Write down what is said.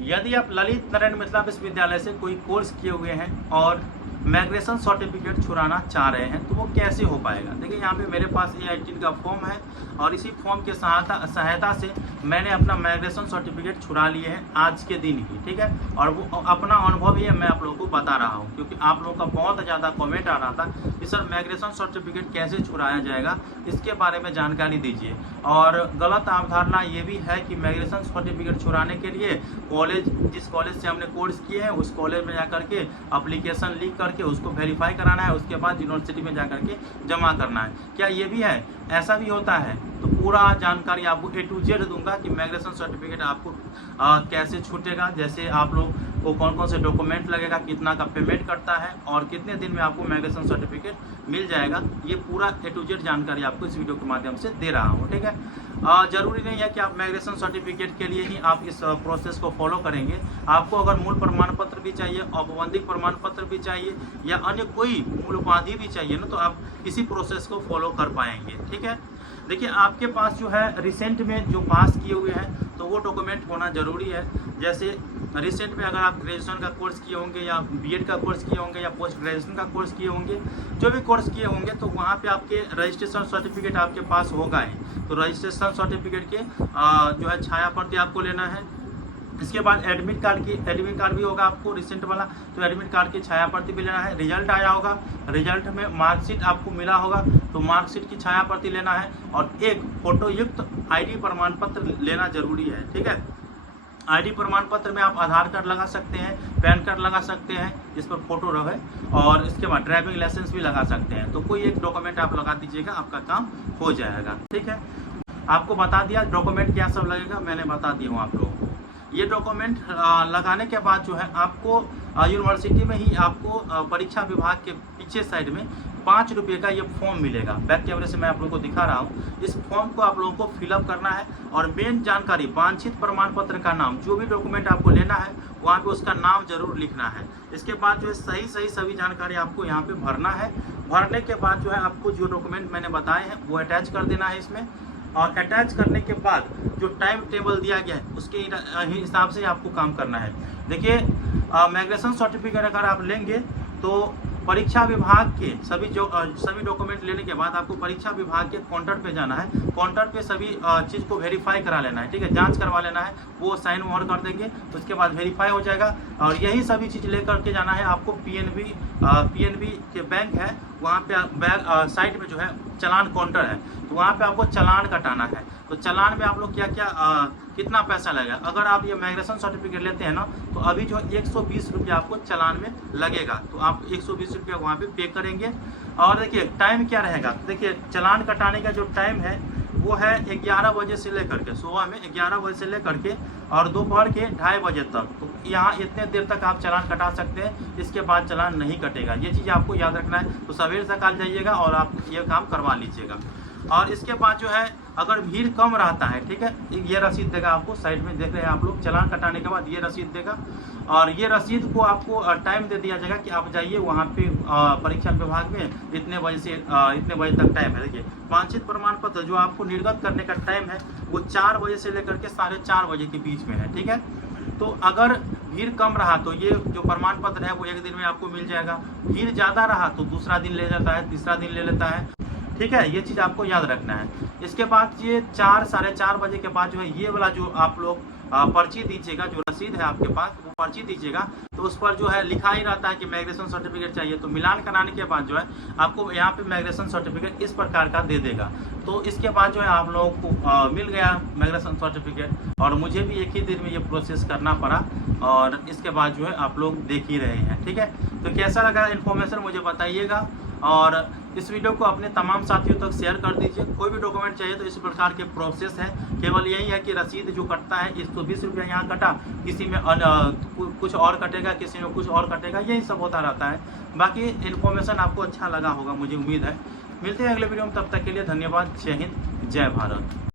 यदि आप ललित नारायण मिथिला विश्वविद्यालय से कोई कोर्स किए हुए हैं और माइग्रेशन सर्टिफिकेट छुड़ाना चाह रहे हैं तो वो कैसे हो पाएगा। देखिए यहाँ पे मेरे पास A18 का फॉर्म है और इसी फॉर्म के सहायता से मैंने अपना माइग्रेशन सर्टिफिकेट छुड़ा लिए हैं आज के दिन ही, ठीक है। और वो अपना अनुभव ही है, मैं आप लोगों को बता रहा हूँ, क्योंकि आप लोगों का बहुत ज़्यादा कमेंट आ रहा था कि सर माइग्रेशन सर्टिफिकेट कैसे छुड़ाया जाएगा, इसके बारे में जानकारी दीजिए। और गलत अवधारणा ये भी है कि माइग्रेशन सर्टिफिकेट छुड़ाने के लिए जिस कॉलेज से हमने कोर्स किए हैं उस कॉलेज में जाकर के अप्लीकेशन लिख करके उसको वेरीफाई कराना है, उसके बाद यूनिवर्सिटी में जाकर के जमा करना है। क्या ये भी है? ऐसा भी होता है। तो पूरा जानकारी आपको A to Z दूंगा कि माइग्रेशन सर्टिफिकेट आपको कैसे छूटेगा, जैसे आप लोग को कौन कौन से डॉक्यूमेंट लगेगा, कितना का पेमेंट करता है और कितने दिन में आपको माइग्रेशन सर्टिफिकेट मिल जाएगा। ये पूरा A to Z जानकारी आपको इस वीडियो के माध्यम से दे रहा हूँ, ठीक है। जरूरी नहीं है कि आप माइग्रेशन सर्टिफिकेट के लिए ही आप इस प्रोसेस को फॉलो करेंगे। आपको अगर मूल प्रमाण पत्र भी चाहिए, औपबंधिक प्रमाण पत्र भी चाहिए या अन्य कोई मूल उपाधि भी चाहिए ना, तो आप इसी प्रोसेस को फॉलो कर पाएंगे, ठीक है। देखिए आपके पास जो है रिसेंट में जो पास किए हुए हैं तो वो डॉक्यूमेंट होना जरूरी है। जैसे रिसेंट में अगर आप ग्रेजुएशन का कोर्स किए होंगे या B.Ed का कोर्स किए होंगे या पोस्ट ग्रेजुएशन का कोर्स किए होंगे, जो भी कोर्स किए होंगे तो वहाँ पे आपके रजिस्ट्रेशन सर्टिफिकेट आपके पास होगा ही। तो रजिस्ट्रेशन सर्टिफिकेट के जो है छाया प्रति आपको लेना है। इसके बाद एडमिट कार्ड भी होगा आपको रिसेंट वाला, तो एडमिट कार्ड की छाया प्रति भी लेना है। रिजल्ट आया होगा, रिजल्ट में मार्कशीट आपको मिला होगा तो मार्कशीट की छाया प्रति लेना है और एक फोटो युक्त ID प्रमाण पत्र लेना जरूरी है, ठीक है। ID प्रमाण पत्र में आप आधार कार्ड लगा सकते हैं, पैन कार्ड लगा सकते हैं जिस पर फोटो रहे, और इसके बाद ड्राइविंग लाइसेंस भी लगा सकते हैं। तो कोई एक डॉक्यूमेंट आप लगा दीजिएगा, आपका काम हो जाएगा, ठीक है। आपको बता दिया डॉक्यूमेंट क्या सब लगेगा, मैंने बता दी हूँ आप लोगों को। ये डॉक्यूमेंट लगाने के बाद जो है आपको यूनिवर्सिटी में ही आपको परीक्षा विभाग के पीछे साइड में 5 रुपये का ये फॉर्म मिलेगा। बैक कैमरे से मैं आप लोगों को दिखा रहा हूँ। इस फॉर्म को आप लोगों को फिलअप करना है और मेन जानकारी वांछित प्रमाण पत्र का नाम, जो भी डॉक्यूमेंट आपको लेना है वहाँ पे उसका नाम जरूर लिखना है। इसके बाद जो है सही सभी जानकारी आपको यहाँ पे भरना है। भरने के बाद जो है आपको जो डॉक्यूमेंट मैंने बताए हैं वो अटैच कर देना है इसमें, और अटैच करने के बाद जो टाइम टेबल दिया गया है उसके हिसाब से आपको काम करना है। देखिए माइग्रेशन सर्टिफिकेट अगर आप लेंगे तो परीक्षा विभाग के सभी डॉक्यूमेंट लेने के बाद आपको परीक्षा विभाग के काउंटर पे जाना है। काउंटर पे सभी चीज़ को वेरीफाई करा लेना है, ठीक है, जांच करवा लेना है। वो साइन मोहर कर देंगे, उसके बाद वेरीफाई हो जाएगा। और यही सभी चीज़ लेकर के जाना है आपको PNB के बैंक है, वहाँ पे साइड में जो है चालान काउंटर है, तो वहाँ पे आपको चालान कटाना है। तो चालान में आप लोग कितना पैसा लगेगा, अगर आप ये माइग्रेशन सर्टिफिकेट लेते हैं ना तो अभी जो 120 रुपया आपको चालान में लगेगा, तो आप 120 रुपया वहाँ पे पे करेंगे। और देखिए टाइम क्या रहेगा, देखिए चालान कटाने का जो टाइम है वो है 11 बजे से लेकर के, सुबह में 11 बजे से लेकर के और दोपहर के 2:30 बजे तक। तो यहाँ इतने देर तक आप चालान कटा सकते हैं, इसके बाद चालान नहीं कटेगा। ये चीज़ आपको याद रखना है। तो सवेरे सकाल जाइएगा और आप ये काम करवा लीजिएगा। और इसके बाद जो है अगर भीड़ कम रहता है, ठीक है, ये रसीद देगा आपको, साइड में देख रहे हैं आप लोग, चालान कटाने के बाद ये रसीद देगा। और ये रसीद को आपको टाइम दे दिया जाएगा कि आप जाइए वहाँ पे परीक्षा विभाग में इतने बजे से इतने बजे तक टाइम है। देखिए वांछित प्रमाण पत्र जो आपको निर्गत करने का टाइम है वो 4 बजे से लेकर के 4:30 बजे के बीच में है, ठीक है। तो अगर भीड़ कम रहा तो ये जो प्रमाण पत्र है वो एक दिन में आपको मिल जाएगा। भीड़ ज़्यादा रहा तो दूसरा दिन ले जाता है, तीसरा दिन ले लेता है, ठीक है। ये चीज़ आपको याद रखना है। इसके बाद ये 4-4:30 बजे के बाद जो है ये वाला जो आप लोग पर्ची दीजिएगा, जो रसीद है आपके पास वो पर्ची दीजिएगा, तो उस पर जो है लिखा ही रहता है कि माइग्रेशन सर्टिफिकेट चाहिए। तो मिलान कराने के बाद जो है आपको यहाँ पे माइग्रेशन सर्टिफिकेट इस प्रकार का दे देगा। तो इसके बाद जो है आप लोगों को मिल गया माइग्रेशन सर्टिफिकेट, और मुझे भी एक ही दिन में ये प्रोसेस करना पड़ा, और इसके बाद जो है आप लोग देख ही रहे हैं, ठीक है। तो कैसा लगा इन्फॉर्मेशन मुझे बताइएगा, और इस वीडियो को अपने तमाम साथियों तक शेयर कर दीजिए। कोई भी डॉक्यूमेंट चाहिए तो इस प्रकार के प्रोसेस है, केवल यही है कि रसीद जो कटता है 120 रुपया यहाँ कटा, किसी में कुछ और कटेगा, किसी में कुछ और कटेगा, यही सब होता रहता है। बाकी इन्फॉर्मेशन आपको अच्छा लगा होगा, मुझे उम्मीद है। मिलते हैं अगले वीडियो में, तब तक के लिए धन्यवाद। जय हिंद, जय भारत।